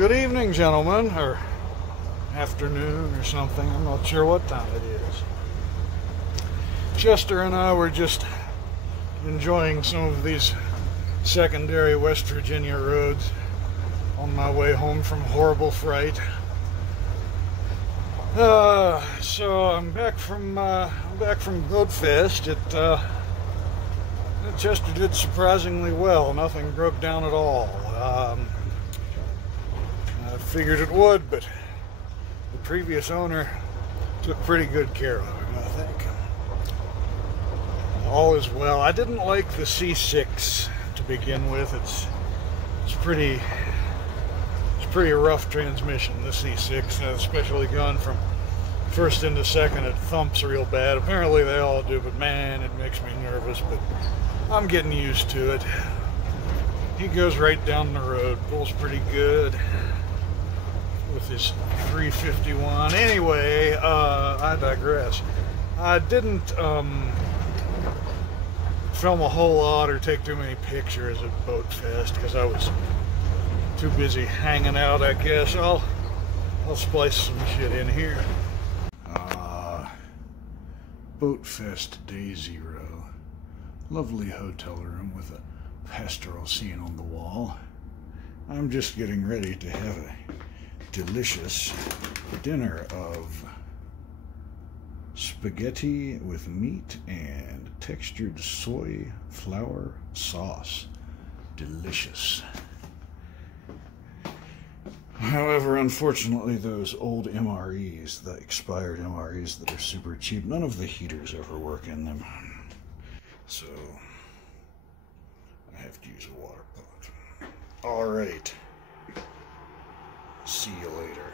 Good evening, gentlemen, or afternoon or something. I'm not sure what time it is. Chester and I were just enjoying some of these secondary West Virginia roads on my way home from horrible fright. So I'm back from Boatfest. Chester did surprisingly well. Nothing broke down at all. I figured it would, but the previous owner took pretty good care of it, I think. All is well. I didn't like the C6 to begin with. It's pretty rough transmission, the C6, especially going from first into second. It thumps real bad. Apparently they all do, but man, it makes me nervous. But I'm getting used to it. He goes right down the road, pulls pretty good with his 351. Anyway, I digress. I didn't film a whole lot or take too many pictures at Boatfest because I was too busy hanging out, I guess. I'll splice some shit in here. Boatfest Day 0. Lovely hotel room with a pastoral scene on the wall. I'm just getting ready to have a delicious dinner of spaghetti with meat and textured soy flour sauce. Delicious. However, unfortunately, those old MREs, the expired MREs that are super cheap, none of the heaters ever work in them. So I have to use a water pot. All right. See you later.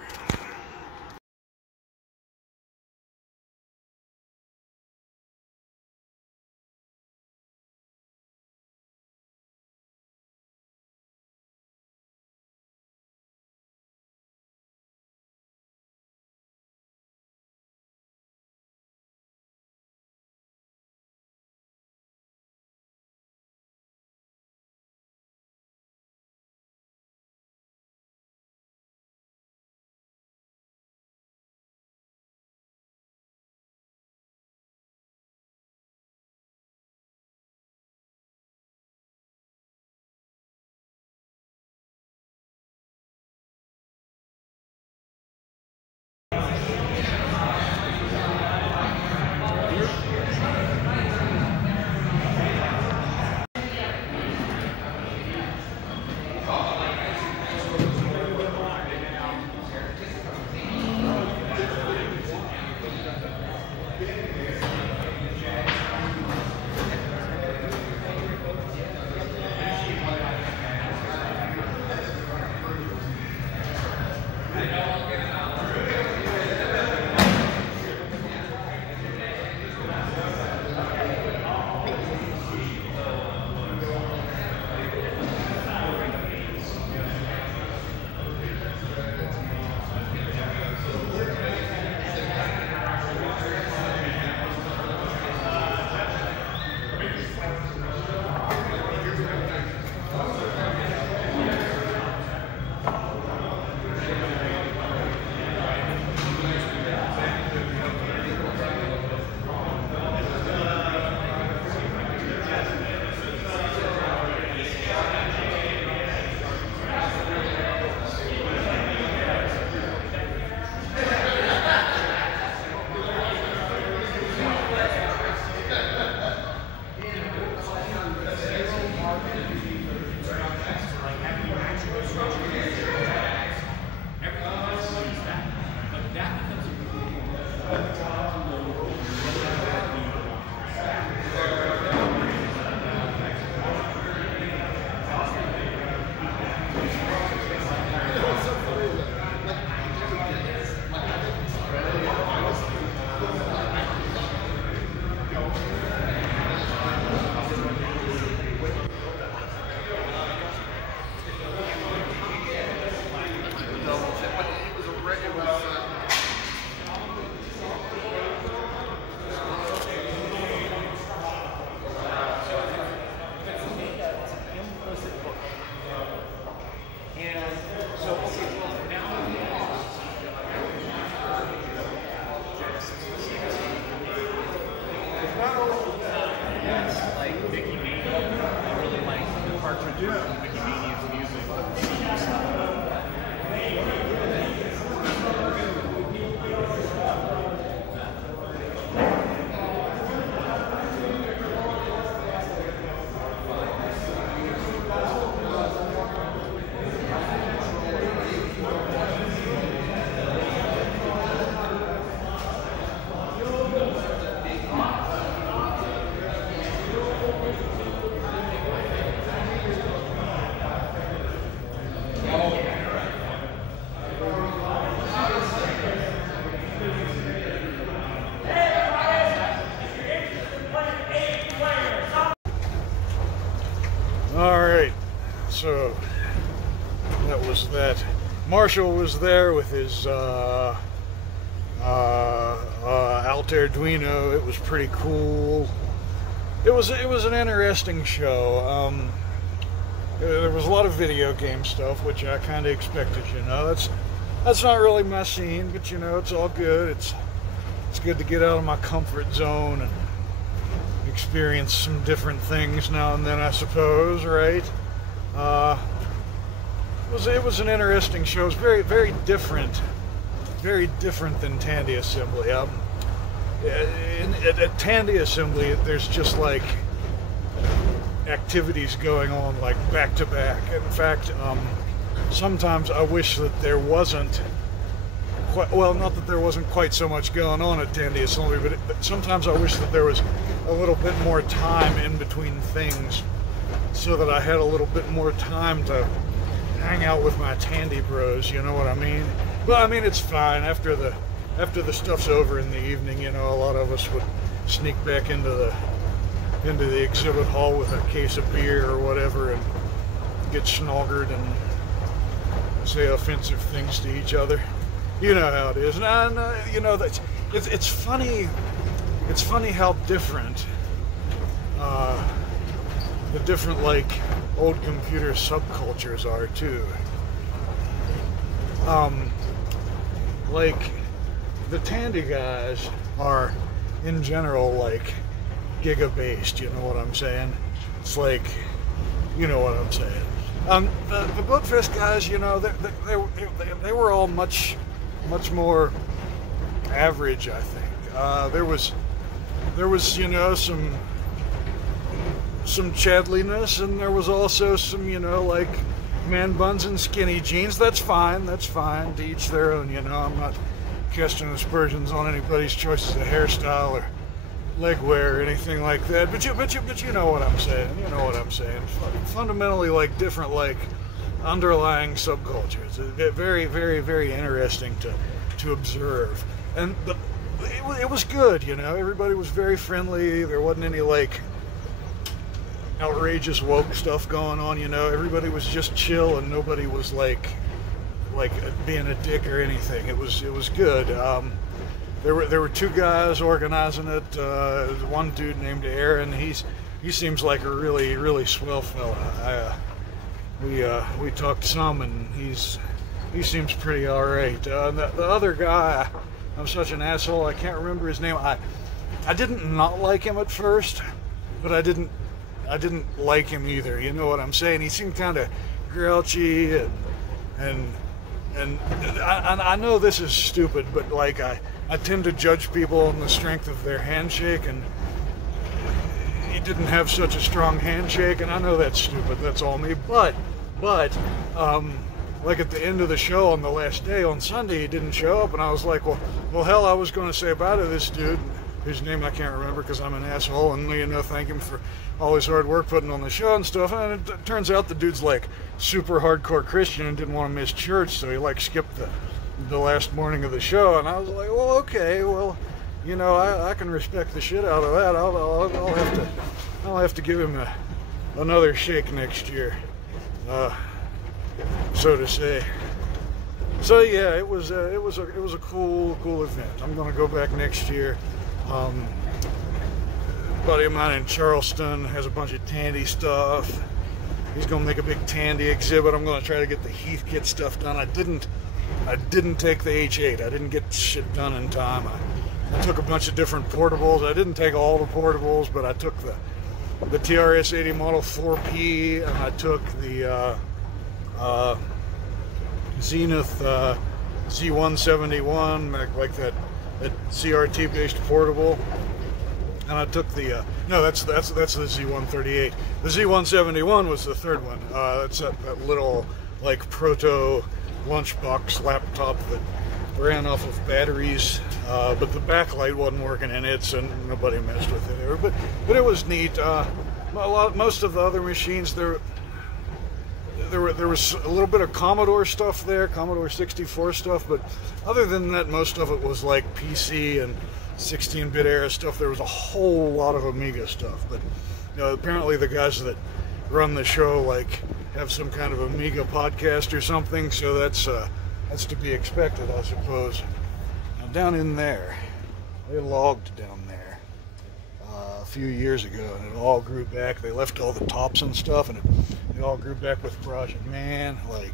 And so, okay, that was that. Marshall was there with his Altair Arduino. It was pretty cool. It was an interesting show. There was a lot of video game stuff, which I kind of expected. You know, that's not really my scene, but you know, it's all good. It's good to get out of my comfort zone and experience some different things now and then, I suppose, right? It was an interesting show. It was very different than Tandy Assembly. At Tandy Assembly, there's just like activities going on like back to back. In fact, sometimes I wish that there wasn't quite, well, not that there wasn't quite so much going on at Tandy Assembly, but sometimes I wish that there was a little bit more time in between things, so that I had a little bit more time to hang out with my Tandy bros. You know what I mean? Well, I mean, it's fine after the stuff's over in the evening. You know, a lot of us would sneak back into the exhibit hall with a case of beer or whatever and get snoggered and say offensive things to each other. You know how it is. And you know, it's funny. It's funny how different the different like old computer subcultures are too. Like the Tandy guys are in general like giga-based, you know what I'm saying? It's like, you know what I'm saying. The Boatfest guys, you know, they were all much more average, I think. There was, you know, some chadliness, and there was also some, you know, like man buns and skinny jeans. That's fine, to each their own, you know. I'm not casting aspersions on anybody's choices of hairstyle or leg wear or anything like that, but you know what I'm saying. You know what I'm saying. Fundamentally, like different, like underlying subcultures. Very interesting to observe, but it was good. You know, everybody was very friendly. There wasn't any like outrageous woke stuff going on. You know, everybody was just chill, and nobody was like being a dick or anything. It was good. There were two guys organizing it. One dude named Aaron. He seems like a really swell fella. We talked some, and he seems pretty all right. The other guy, I'm such an asshole. I can't remember his name. I didn't not like him at first, but I didn't like him either. You know what I'm saying? He seemed kind of grouchy and I know this is stupid, but like I tend to judge people on the strength of their handshake, and he didn't have such a strong handshake, and I know that's stupid, that's all me, but like at the end of the show on the last day, on Sunday, he didn't show up, and I was like, well hell, I was going to say bye to this dude, whose name I can't remember because I'm an asshole, and you know, thank him for all his hard work putting on the show and stuff, and it turns out the dude's like super hardcore Christian and didn't want to miss church, so he like skipped the last morning of the show, and I was like, well, okay, well, you know, I can respect the shit out of that. I'll have to give him another shake next year, so to say. So yeah, it was a cool event. I'm gonna go back next year. A buddy of mine in Charleston has a bunch of Tandy stuff. He's gonna make a big Tandy exhibit. I'm gonna try to get the Heathkit stuff done. I didn't take the H8. I didn't get shit done in time. I took a bunch of different portables. I didn't take all the portables, but I took the TRS-80 Model 4P, and I took the Zenith Z171, like that CRT-based portable. And I took the no, that's the Z138. The Z171 was the third one. That's that little like proto lunchbox laptop that ran off of batteries, but the backlight wasn't working in it, so nobody messed with it ever. But it was neat. Most of the other machines there was a little bit of Commodore stuff there, Commodore 64 stuff, but other than that, most of it was like PC and 16-bit era stuff. There was a whole lot of Amiga stuff, but you know, apparently the guys that run the show like have some kind of Amiga podcast or something, so that's to be expected, I suppose. Now down in there, they logged down there a few years ago, and it all grew back. They left all the tops and stuff, and it all grew back with brush. And man, like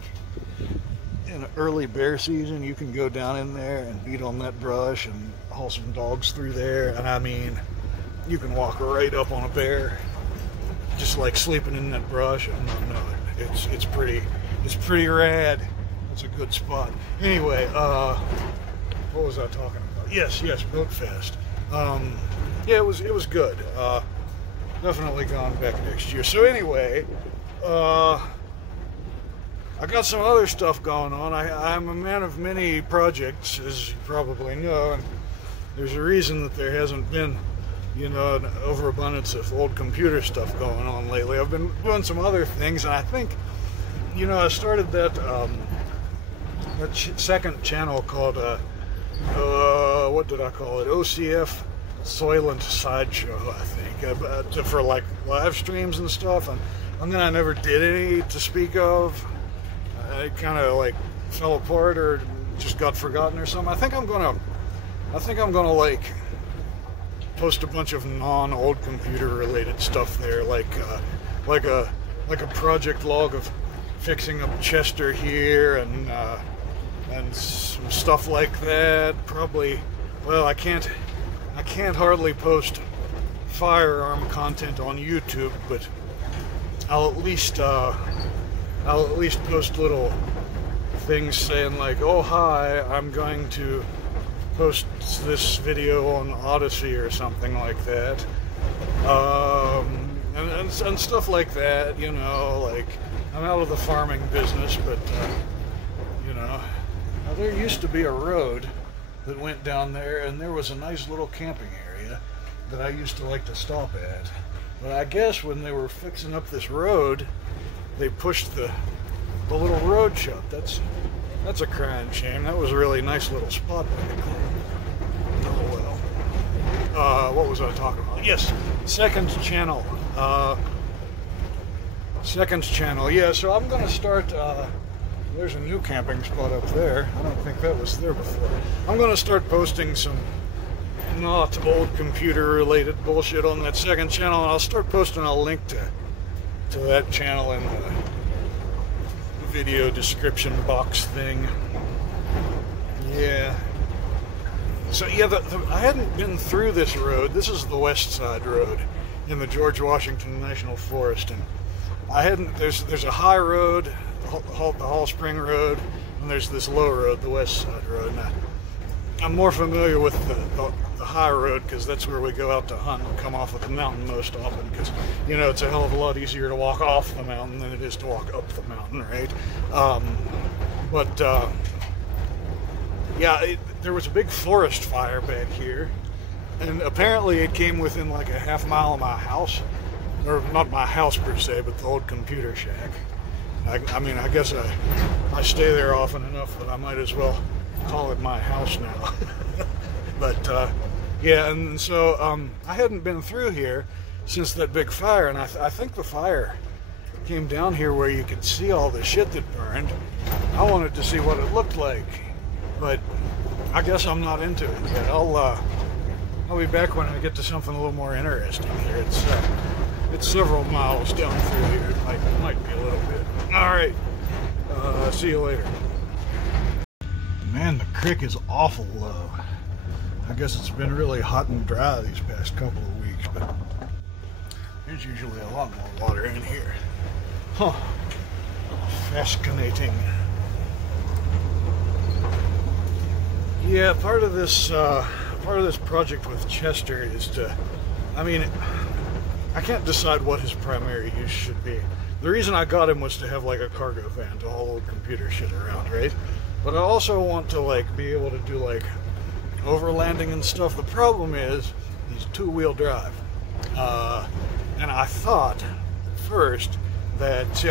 in early bear season, you can go down in there and beat on that brush and haul some dogs through there, and I mean, you can walk right up on a bear, just like sleeping in that brush. And no, it's pretty rad. It's a good spot. Anyway, what was I talking about? Yes, Boatfest. Yeah, it was good. Definitely going back next year. So anyway, I got some other stuff going on. I'm a man of many projects, as you probably know, and there's a reason that there hasn't been, you know, an overabundance of old computer stuff going on lately. I've been doing some other things, and I think, you know, I started that second channel called, what did I call it? OCF Soylent Sideshow, I think, for like live streams and stuff, and then I never did any to speak of. It kind of like fell apart or just got forgotten or something. I think I'm gonna like post a bunch of non-old computer related stuff there, like a project log of fixing up Chester here and some stuff like that. Probably, well, I can't hardly post firearm content on YouTube, but I'll at least post little things saying like, oh hi, I'm going to post this video on Odyssey or something like that, and stuff like that, you know. Like, I'm out of the farming business, but you know, now there used to be a road that went down there, and there was a nice little camping area that I used to like to stop at, but I guess when they were fixing up this road, they pushed the little road shut. That's a crying shame. That was a really nice little spot back there. Oh well. What was I talking about? Yes, second channel. Yeah, so I'm going to start, there's a new camping spot up there. I don't think that was there before. I'm going to start posting some not old computer related bullshit on that second channel, and I'll start posting a link to that channel in the video description box thing. Yeah. So yeah, I hadn't been through this road. This is the West Side Road in the George Washington National Forest, and I hadn't. There's a high road, the Hall Spring Road, and there's this low road, the West Side Road. And I'm more familiar with the high road because that's where we go out to hunt and come off of the mountain most often, because, you know, it's a hell of a lot easier to walk off the mountain than it is to walk up the mountain, right? Yeah, there was a big forest fire back here, and apparently it came within like a half mile of my house, or not my house per se, but the old computer shack. I mean, I guess I stay there often enough that I might as well call it my house now. But yeah, and so I hadn't been through here since that big fire, and I think the fire came down here where you could see all the shit that burned. I wanted to see what it looked like, but I guess I'm not into it yet. I'll be back when I get to something a little more interesting here. It's several miles down through here. It might be a little bit. All right. See you later. Man, the creek is awful low. I guess it's been really hot and dry these past couple of weeks, but there's usually a lot more water in here. Huh. Fascinating. Yeah, part of this project with Chester is to, I mean, I can't decide what his primary use should be. The reason I got him was to have like a cargo van to haul old computer shit around, right? But I also want to like be able to do like overlanding and stuff. The problem is he's two-wheel drive, and I thought at first that, see,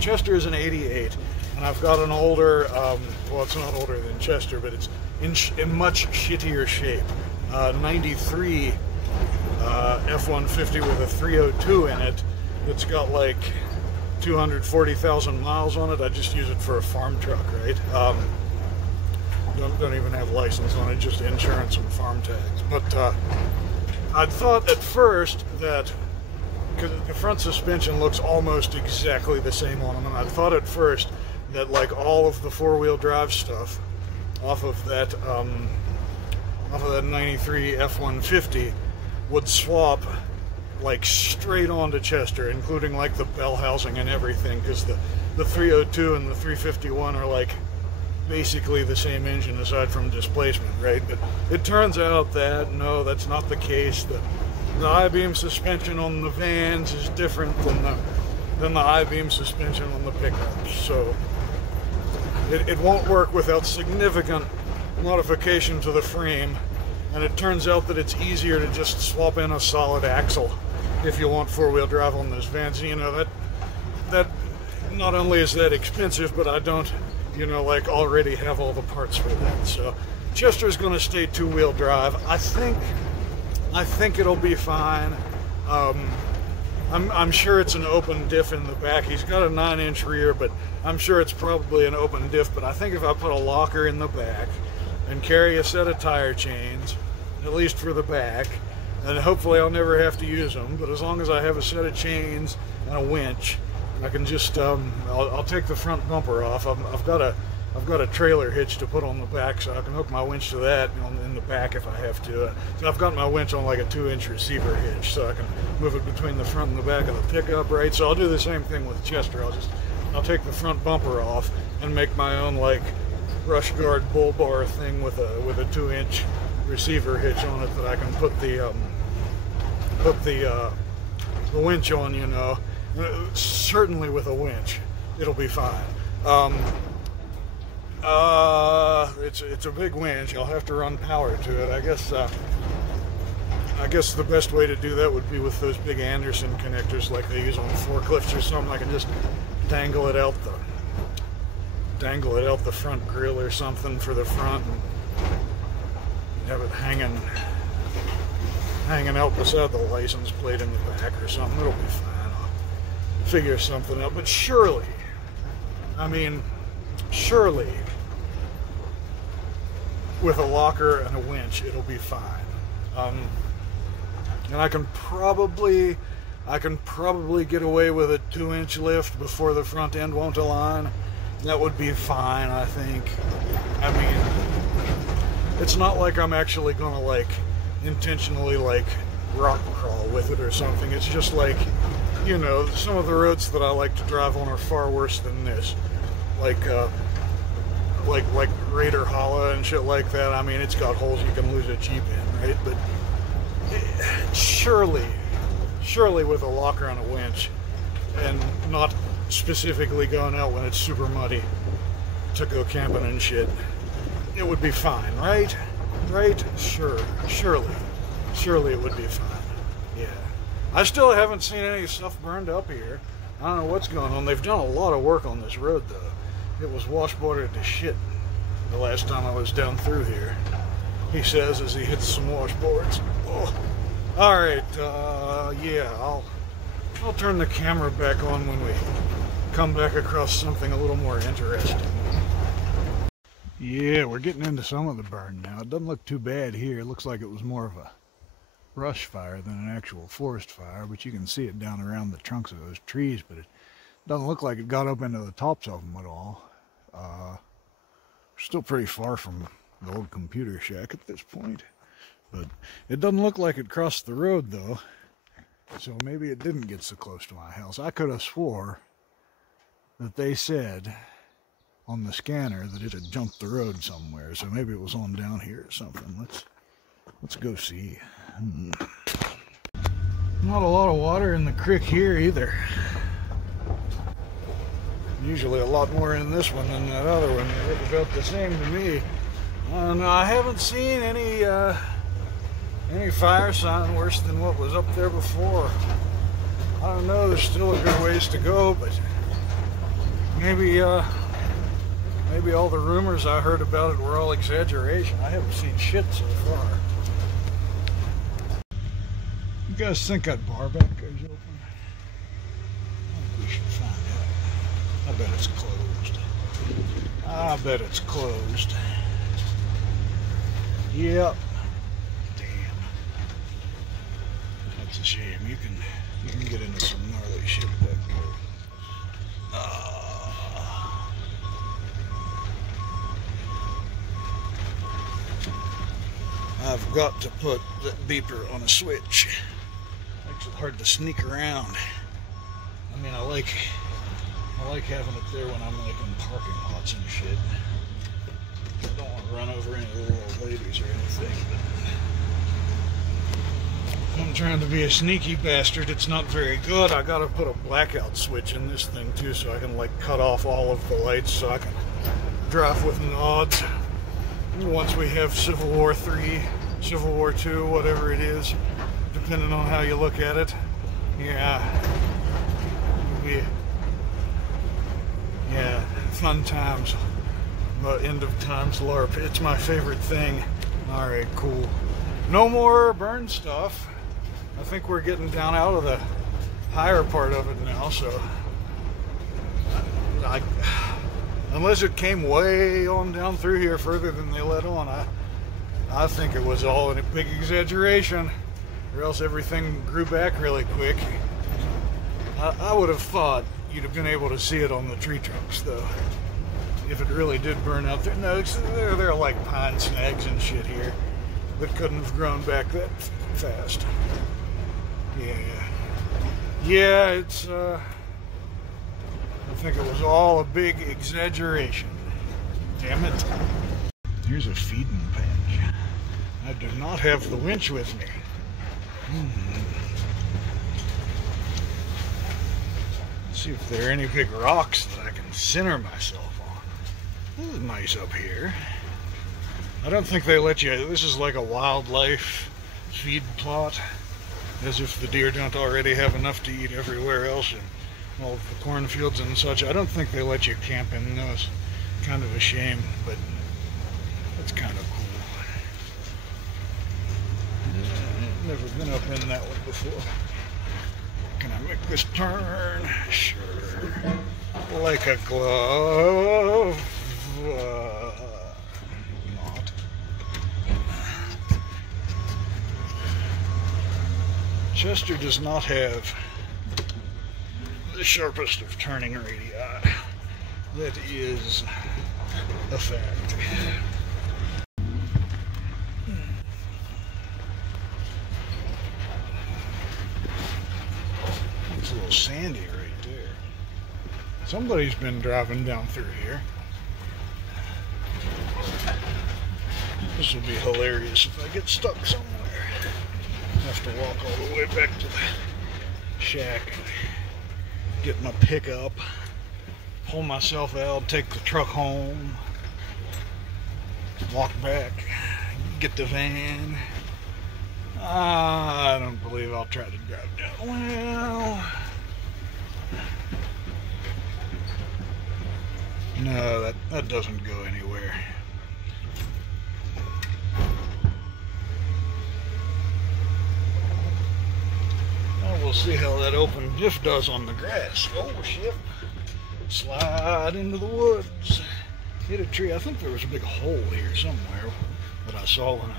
Chester is an '88, and I've got an older, well, it's not older than Chester, but it's in much shittier shape, '93 F-150 with a 302 in it. It's got like 240,000 miles on it. I just use it for a farm truck, right? Don't even have license on it, just insurance and farm tags. But I thought at first that, because the front suspension looks almost exactly the same on them, and I thought at first that like all of the four-wheel drive stuff off of that 93 F-150 would swap like straight onto Chester, including like the bell housing and everything, because the 302 and the 351 are like basically the same engine aside from displacement, right? But it turns out that no, that's not the case. The I-beam suspension on the vans is different than the I-beam suspension on the pickups, so it won't work without significant modification to the frame. And it turns out that it's easier to just swap in a solid axle if you want four-wheel drive on those vans. You know, that not only is that expensive, but I don't, you know, like already have all the parts for that. So Chester's going to stay two-wheel drive. I think it'll be fine. I'm sure it's an open diff in the back. He's got a 9-inch rear, but I'm sure it's probably an open diff. But I think if I put a locker in the back and carry a set of tire chains, at least for the back, and hopefully I'll never have to use them, but as long as I have a set of chains and a winch, I can just I'll take the front bumper off. I've got a trailer hitch to put on the back, so I can hook my winch to that in the back if I have to. So I've got my winch on like a 2-inch receiver hitch, so I can move it between the front and the back of the pickup, right? So I'll do the same thing with Chester. I'll take the front bumper off and make my own like brush guard bull bar thing with a 2-inch receiver hitch on it that I can put the winch on, you know. Certainly with a winch it'll be fine. It's a big winch. I'll have to run power to it. I guess the best way to do that would be with those big Anderson connectors like they use on forklifts or something. I can just dangle it out the front grill or something for the front and have it hanging out beside the license plate in the back or something. It'll be fine. I'll figure something out. But surely with a locker and a winch it'll be fine. And I can probably get away with a 2-inch lift before the front end won't align. That would be fine, I think. I mean, it's not like I'm actually gonna like intentionally like rock crawl with it or something. It's just like, you know, some of the roads that I like to drive on are far worse than this. Like Raider Hollow and shit like that. I mean, it's got holes you can lose a Jeep in, right? But surely with a locker and a winch, and not specifically going out when it's super muddy to go camping and shit, it would be fine, right? Right? Surely it would be fine. Yeah. I still haven't seen any stuff burned up here. I don't know what's going on. They've done a lot of work on this road, though. It was washboarded to shit the last time I was down through here, he says as he hits some washboards. Oh. Alright, yeah, I'll turn the camera back on when we come back across something a little more interesting. Yeah, we're getting into some of the burn now. It doesn't look too bad here. It looks like it was more of a brush fire than an actual forest fire, but you can see it down around the trunks of those trees, but it doesn't look like it got up into the tops of them at all. We're still pretty far from the old computer shack at this point, but it doesn't look like it crossed the road though, so maybe it didn't get so close to my house. I could have swore that they said on the scanner that it had jumped the road somewhere, so maybe it was on down here or something. Let's go see. Not a lot of water in the creek here either. Usually a lot more in this one than that other one. They look about the same to me. And I haven't seen any fire sign worse than what was up there before. I don't know, there's still a good ways to go, but maybe all the rumors I heard about it were all exaggeration. I haven't seen shit so far. You guys think that bar back goes open? I think we should find out. I bet it's closed. I bet it's closed. Yep. Damn. That's a shame. You can get into some gnarly shit back there. I've got to put that beeper on a switch. Makes it hard to sneak around. I mean, I like having it there when I'm like in parking lots and shit. I don't want to run over any little old ladies or anything, but I'm trying to be a sneaky bastard. It's not very good. I gotta put a blackout switch in this thing too, so I can like cut off all of the lights so I can drive with nods. Once we have Civil War III, Civil War II, whatever it is, depending on how you look at it. Yeah, fun times. End of times LARP. It's my favorite thing. Alright, cool. No more burn stuff. I think we're getting down out of the higher part of it now, so unless it came way on down through here further than they let on, I think it was all a big exaggeration, or else everything grew back really quick. I would have thought you'd have been able to see it on the tree trunks, though, if it really did burn out there. No, they're like pine snags and shit here that couldn't have grown back that fast. Yeah, it's, I think it was all a big exaggeration. Damn it. Here's a feeding patch. I do not have the winch with me. Let's see if there are any big rocks that I can center myself on. This is nice up here. I don't think they let you, this is like a wildlife feed plot, as if the deer don't already have enough to eat everywhere else in all of the cornfields and such. I don't think they let you camp in those. Kind of a shame, but it's kind of cool. Never been up in that one before. Can I make this turn? Sure. Like a glove. Not. Chester does not have the sharpest of turning radii. That is a fact. It's a little sandy right there. Somebody's been driving down through here. This will be hilarious if I get stuck somewhere. I have to walk all the way back to the shack and get my pickup, pull myself out, take the truck home, walk back, get the van. I don't believe I'll try to drive down. Well, no, that doesn't go anywhere. Well, we'll see how that open diff does on the grass. Oh shit. Slide into the woods. Hit a tree. I think there was a big hole here somewhere that I saw when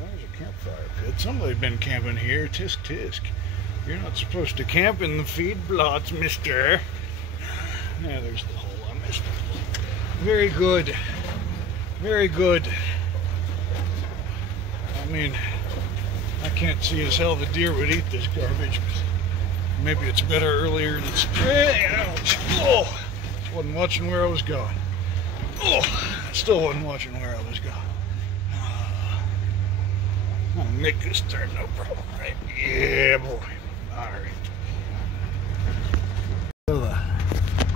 there's a campfire pit. Somebody'd been camping here. Tisk tisk. You're not supposed to camp in the feed plots, mister. Yeah, there's the hole. I missed it. Very good. Very good. I mean, I can't see as hell the deer would eat this garbage, but maybe it's better earlier in the spring. Ouch. Oh, wasn't watching where I was going. Oh, still wasn't watching where I was going. I'll make this turn, no problem, right? Yeah, boy. Alright. So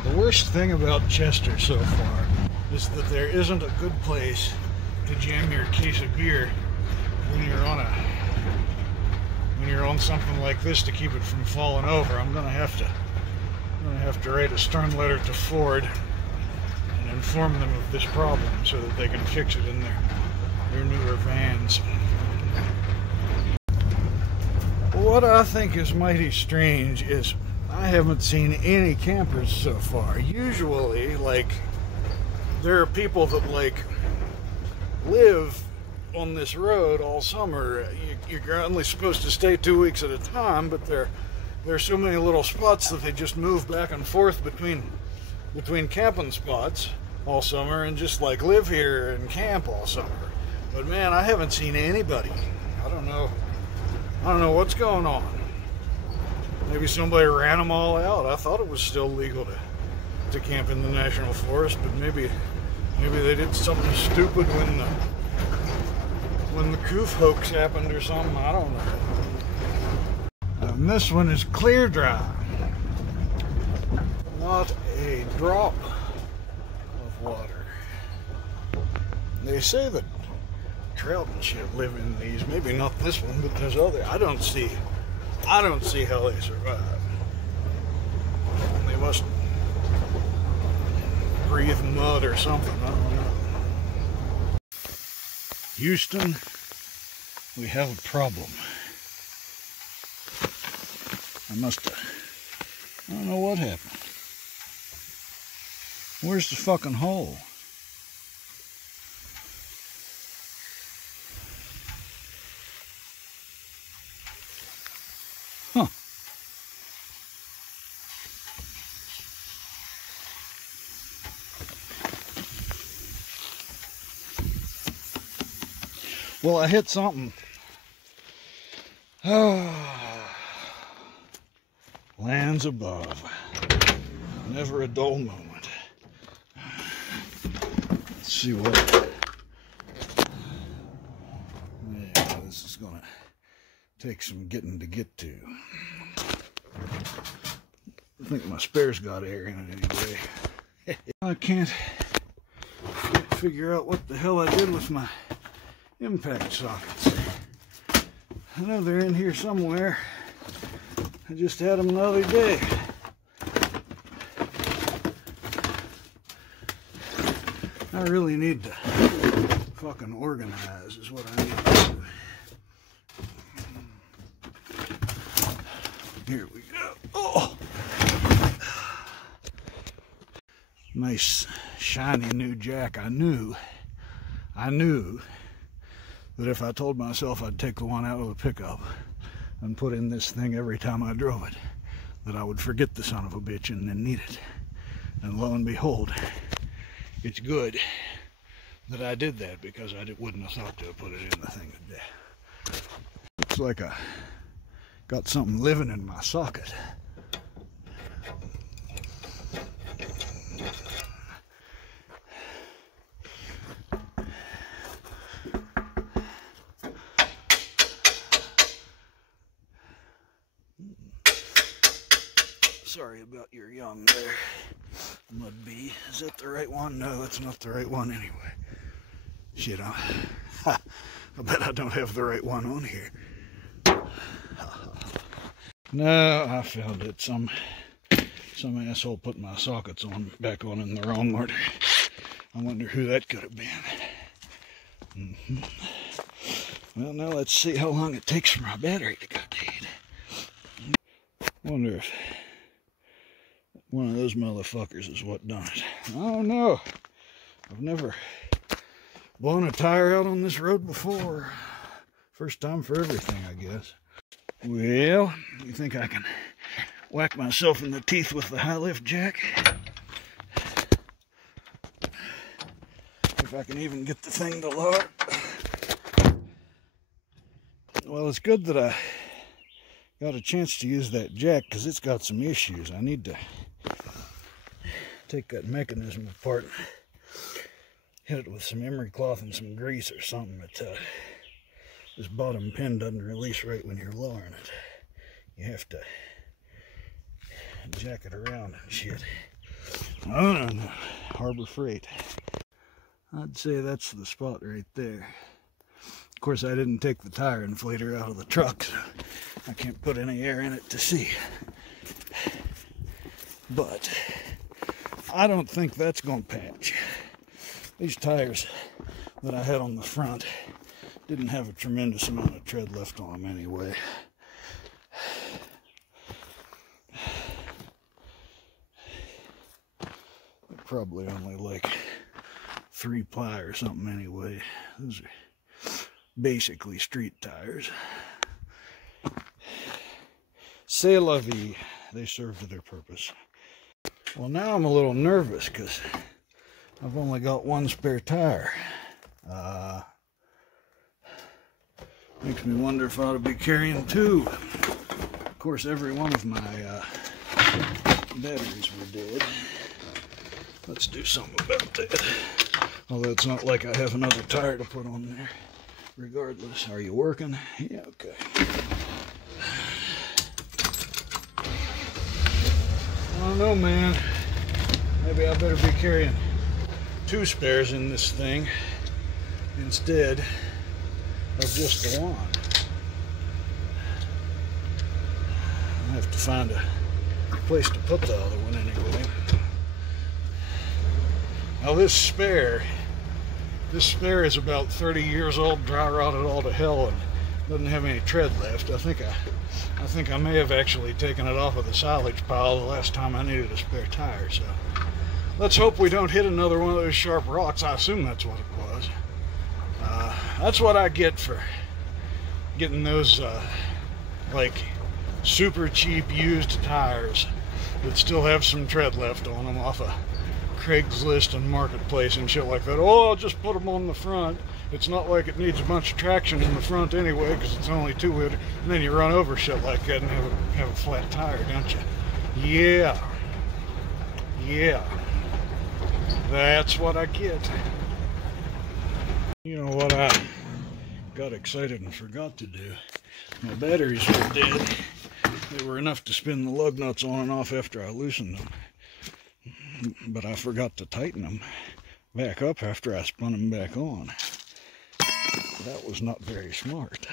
the worst thing about Chester so far is that there isn't a good place to jam your case of beer when you're on something like this to keep it from falling over. I'm gonna have to write a stern letter to Ford and inform them of this problem so that they can fix it in their newer vans. What I think is mighty strange is I haven't seen any campers so far. Usually, like, there are people that, like, live on this road all summer. You're only supposed to stay 2 weeks at a time, but there's so many little spots that they just move back and forth between camping spots all summer and just, like, live here and camp all summer. But man, I haven't seen anybody. I don't know what's going on. Maybe somebody ran them all out. I thought it was still legal to camp in the national forest, but maybe they did something stupid when the Coof hoax happened or something. I don't know. And this one is clear dry. Not a drop of water. They say that trout and shit live in these. Maybe not this one, but there's other. I don't see how they survive. They must breathe mud or something. I don't know. Houston, we have a problem. I don't know what happened. Where's the fucking hole? Huh. Well, I hit something. Lands above. Never a dull moment. Let's see what. Yeah, this is gonna take some getting to get to. I think my spare's got air in it anyway. I can't figure out what the hell I did with my impact sockets. I know they're in here somewhere. I just had them the other day. I really need to fucking organize is what I need to do. Here we go. Oh! Nice shiny new jack. I knew that if I told myself I'd take the one out of the pickup and put in this thing every time I drove it, that I would forget the son of a bitch and then need it. And lo and behold, it's good that I did that, because I wouldn't have thought to have put it in the thing today. Looks like I got something living in my socket. Sorry about your young there, Mud Bee. Is that the right one? No, that's not the right one anyway. Shit, I bet I don't have the right one on here. No, I found it. Some asshole put my sockets back on in the wrong order. I wonder who that could have been. Well, now let's see how long it takes for my battery to go dead. Wonder if one of those motherfuckers is what done it. I don't know. I've never blown a tire out on this road before. First time for everything, I guess. Well, you think I can whack myself in the teeth with the high lift jack? If I can even get the thing to lower. Well, it's good that I got a chance to use that jack, because it's got some issues. I need to take that mechanism apart and hit it with some emery cloth and some grease or something. But this bottom pin doesn't release right when you're lowering it. You have to jack it around and shit. I don't know. Harbor Freight. I'd say that's the spot right there. Of course, I didn't take the tire inflator out of the truck, so I can't put any air in it to see. But I don't think that's going to patch. These tires that I had on the front didn't have a tremendous amount of tread left on them anyway. probably only like 3-ply or something anyway. Those are basically street tires. C'est la vie. They served their purpose. Well, now I'm a little nervous because I've only got one spare tire. Makes me wonder if I ought to be carrying two. Of course, every one of my batteries were dead. Let's do something about that. Although it's not like I have another tire to put on there. Regardless, are you working? Yeah, okay. I don't know, man. Maybe I better be carrying 2 spares in this thing instead of just the one. I have to find a place to put the other one anyway. Now this spare is about 30 years old, dry rotted all to hell, and doesn't have any tread left. I think I may have actually taken it off of the silage pile the last time I needed a spare tire. So let's hope we don't hit another one of those sharp rocks. I assume that's what it was. That's what I get for getting those like super cheap used tires that still have some tread left on them off of Craigslist and Marketplace and shit like that. Oh, I'll just put them on the front. It's not like it needs a bunch of traction in the front anyway because it's only 2-wheel. And then you run over shit like that and have a flat tire, don't you? Yeah. Yeah. That's what I get. You know what I got excited and forgot to do? My batteries were dead. They were enough to spin the lug nuts on and off after I loosened them. But I forgot to tighten them back up after I spun them back on. That was not very smart.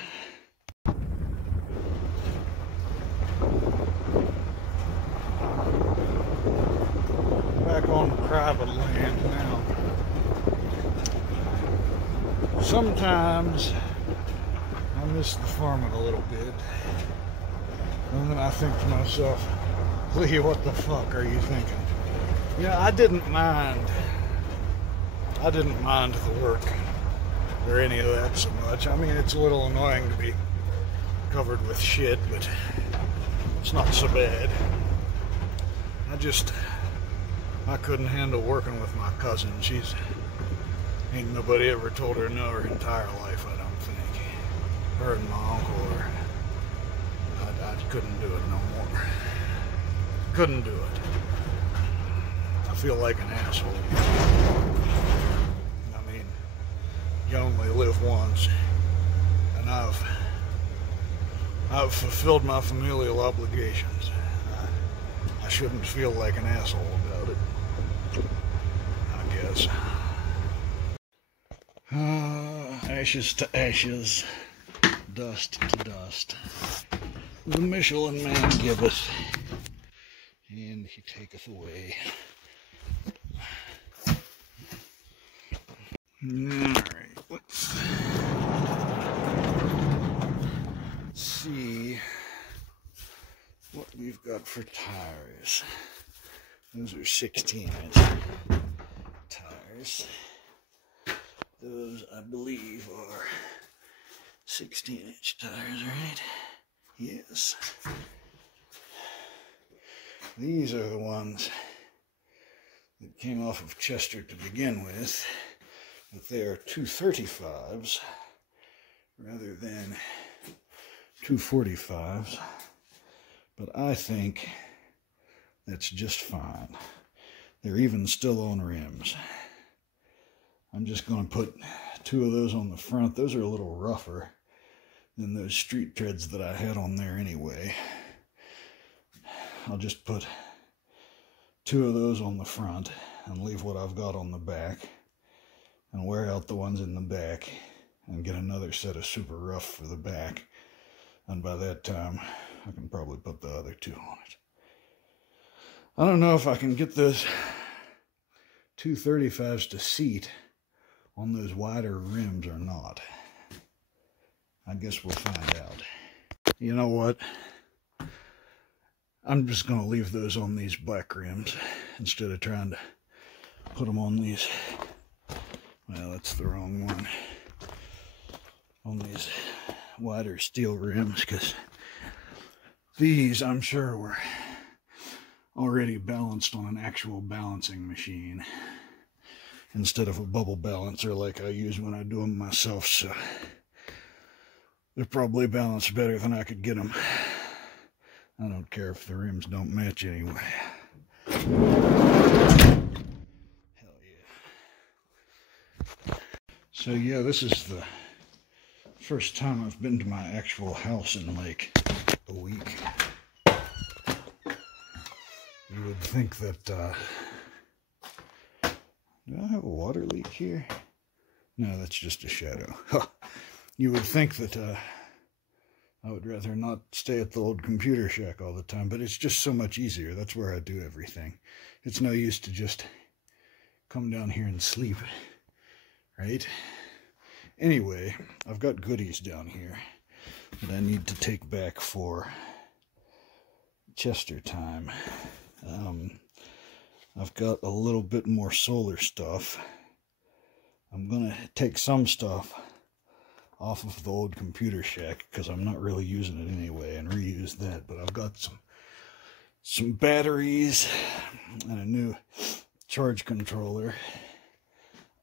Back on private land now. Sometimes I miss the farming a little bit. And then I think to myself, Lee, what the fuck are you thinking? Yeah, I didn't mind the work or any of that so much. I mean, it's a little annoying to be covered with shit, but it's not so bad. I couldn't handle working with my cousin. Ain't nobody ever told her no her entire life, I don't think. Her and my uncle, I couldn't do it no more. Couldn't do it. I feel like an asshole. I mean, you only live once, and I've fulfilled my familial obligations. I shouldn't feel like an asshole about it, I guess. Ashes to ashes, dust to dust. The Michelin man giveth, and he taketh away. Alright, let's see what we've got for tires. Those are 16-inch tires. Those, I believe, are 16-inch tires, right? Yes. These are the ones that came off of Chester to begin with, but they are 235s rather than 245s. But I think that's just fine. They're even still on rims. I'm just going to put 2 of those on the front. Those are a little rougher than those street treads that I had on there anyway. I'll just put 2 of those on the front and leave what I've got on the back and wear out the ones in the back and get another set of super rough for the back. And by that time, I can probably put the other 2 on it. I don't know if I can get those 235s to seat on those wider rims or not. I guess we'll find out. You know what? I'm just going to leave those on these black rims instead of trying to put them on these, well, that's the wrong one, on these wider steel rims, because these, I'm sure, were already balanced on an actual balancing machine instead of a bubble balancer like I use when I do them myself, so they're probably balanced better than I could get them. I don't care if the rims don't match anyway. Hell yeah. So yeah, this is the first time I've been to my actual house in like a week. You would think that, do I have a water leak here? No, that's just a shadow. You would think that I would rather not stay at the old computer shack all the time, but it's just so much easier. That's where I do everything. It's no use to just come down here and sleep, right? Anyway, I've got goodies down here that I need to take back for Chester time. I've got a little bit more solar stuff. I'm gonna take some stuff off of the old computer shack because I'm not really using it anyway, and reuse that. But I've got some batteries and a new charge controller,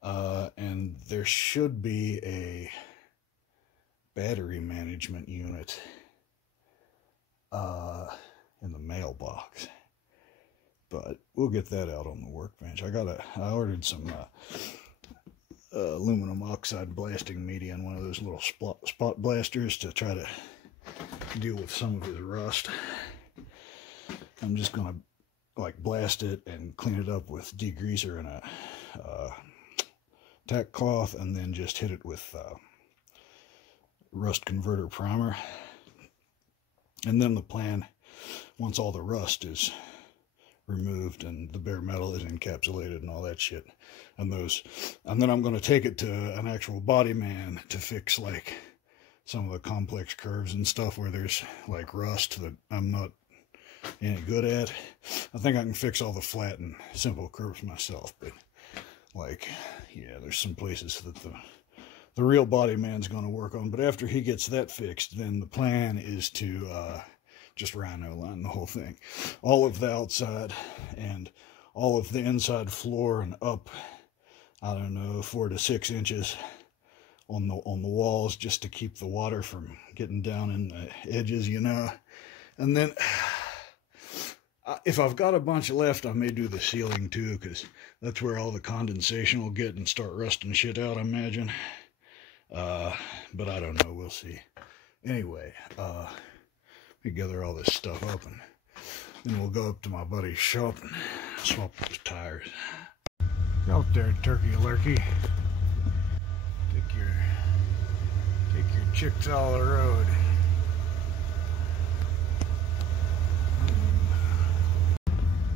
and there should be a battery management unit in the mailbox, but we'll get that out on the workbench. I ordered some aluminum oxide blasting media in one of those little spot blasters to try to deal with some of his rust. I'm just gonna like blast it and clean it up with degreaser and a tack cloth, and then just hit it with rust converter primer. And then the plan, once all the rust is removed and the bare metal is encapsulated and all that shit, and then I'm going to take it to an actual body man to fix like some of the complex curves and stuff where there's like rust that I'm not any good at. I think I can fix all the flat and simple curves myself, but like, yeah, there's some places that the real body man's going to work on. But after he gets that fixed, then the plan is to just rhino line the whole thing, all of the outside and all of the inside floor, and up, I don't know, 4 to 6 inches on the walls, just to keep the water from getting down in the edges, you know. And then if I've got a bunch left, I may do the ceiling too, because that's where all the condensation will get and start rusting shit out, I imagine. But I don't know, we'll see. Anyway, we gather all this stuff up, and then we'll go up to my buddy's shop and swap those tires. Out there, turkey lurkey. Take your Chickasaw Road.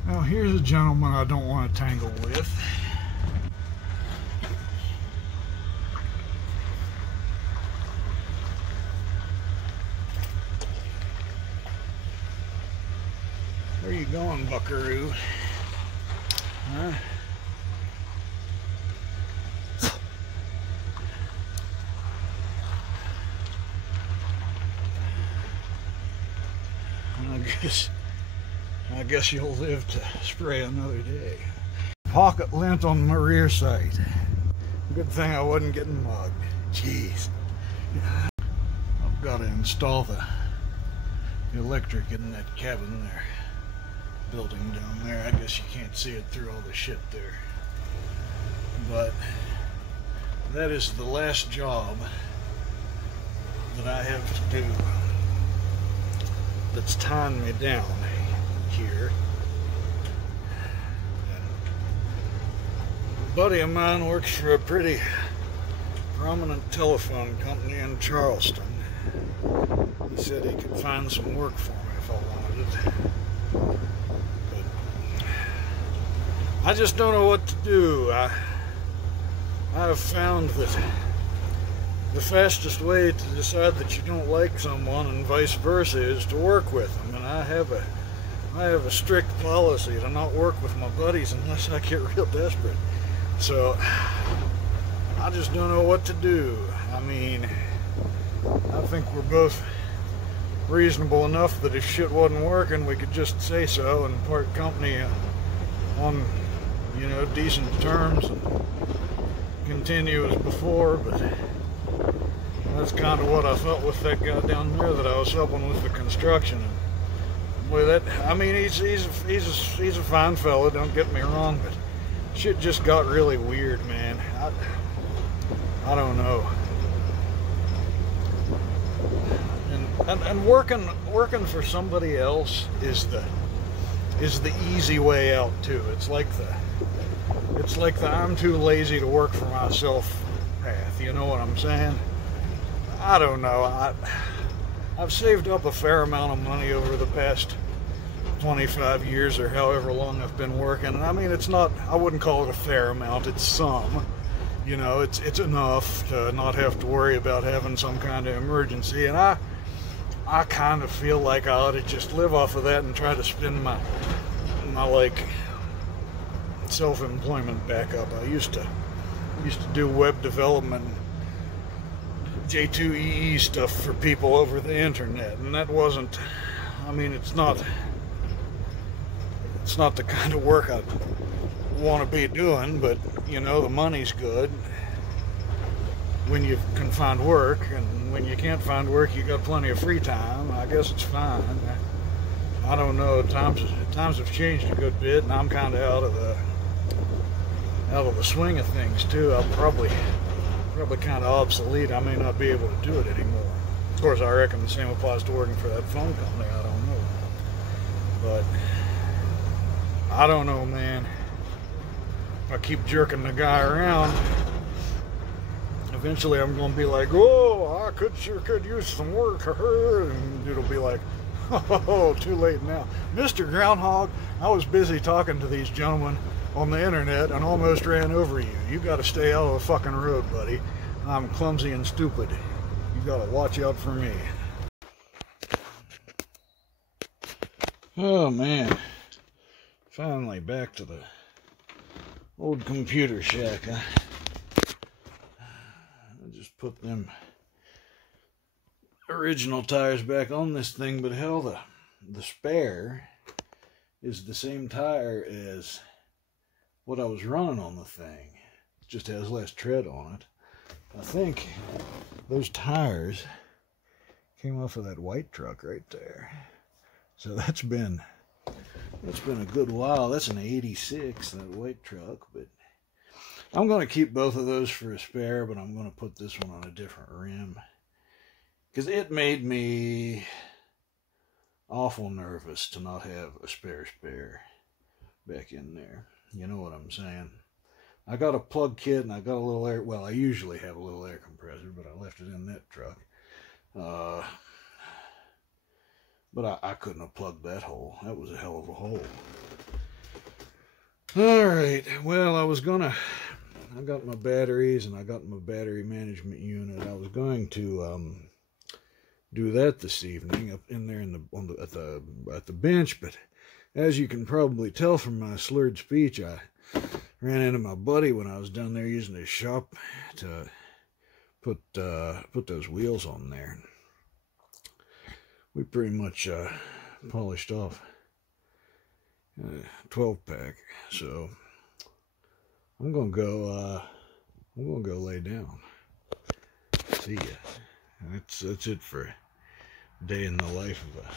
Now here's a gentleman I don't want to tangle with. Where you going, buckaroo? Huh? I guess you'll live to spray another day. Pocket lint on my rear sight. Good thing I wasn't getting mugged. Jeez. I've got to install the electric in that cabin there. Building down there. I guess you can't see it through all the shit there. But that is the last job that I have to do that's tying me down here. And a buddy of mine works for a pretty prominent telephone company in Charleston. He said he could find some work for me if I wanted it. But I just don't know what to do. I have found that the fastest way to decide that you don't like someone and vice versa is to work with them. And I have a I have a strict policy to not work with my buddies unless I get real desperate. So I just don't know what to do. I mean, I think we're both reasonable enough that if shit wasn't working, we could just say so and part company on, you know, decent terms and continue as before. But that's kind of what I thought with that guy down there that I was helping with the construction. And boy, that, I mean, he's a fine fella, don't get me wrong, but shit just got really weird, man. I don't know. And working for somebody else is the easy way out too. It's like the I'm too lazy to work for myself path. You know what I'm saying? I don't know. I've saved up a fair amount of money over the past 25 years or however long I've been working. And I mean, it's not, I wouldn't call it a fair amount. It's some. You know, it's enough to not have to worry about having some kind of emergency. And I kind of feel like I ought to just live off of that and try to spend my like self-employment back up. I used to do web development, J2EE stuff for people over the internet, and that wasn't, I mean, it's not the kind of work I want to be doing, but you know, the money's good when you can find work, and when you can't find work, you got plenty of free time. I guess it's fine. I don't know. Times have changed a good bit, and I'm kind of out of the swing of things too. I'm probably kind of obsolete. I may not be able to do it anymore. Of course, I reckon the same applies to working for that phone company. I don't know, but I don't know, man. If I keep jerking the guy around, eventually I'm going to be like, oh, I sure could use some work, and it'll be like, oh, too late now. Mr. Groundhog, I was busy talking to these gentlemen on the internet and almost ran over you. You got to stay out of the fucking road, buddy. I'm clumsy and stupid. You got to watch out for me. Oh, man. Finally back to the old computer shack. I just put them original tires back on this thing, but hell, the spare is the same tire as what I was running on the thing. It just has less tread on it. I think those tires came off of that white truck right there. So that's been a good while. That's an 86, that white truck, but I'm going to keep both of those for a spare, but I'm going to put this one on a different rim, because it made me awful nervous to not have a spare back in there. You know what I'm saying? I got a plug kit and I got a little air, well, I usually have a little air compressor, but I left it in that truck. But I couldn't have plugged that hole. That was a hell of a hole. Alright, well, I got my batteries and I got my battery management unit. I was going to do that this evening up in there at the bench, but as you can probably tell from my slurred speech, I ran into my buddy when I was down there using his shop to put those wheels on there. We pretty much polished off a 12-pack, so I'm gonna go lay down. See ya. That's it for a day in the life of a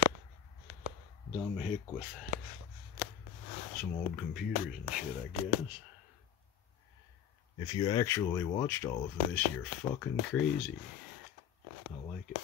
dumb hick with some old computers and shit, I guess. If you actually watched all of this, you're fucking crazy. I like it.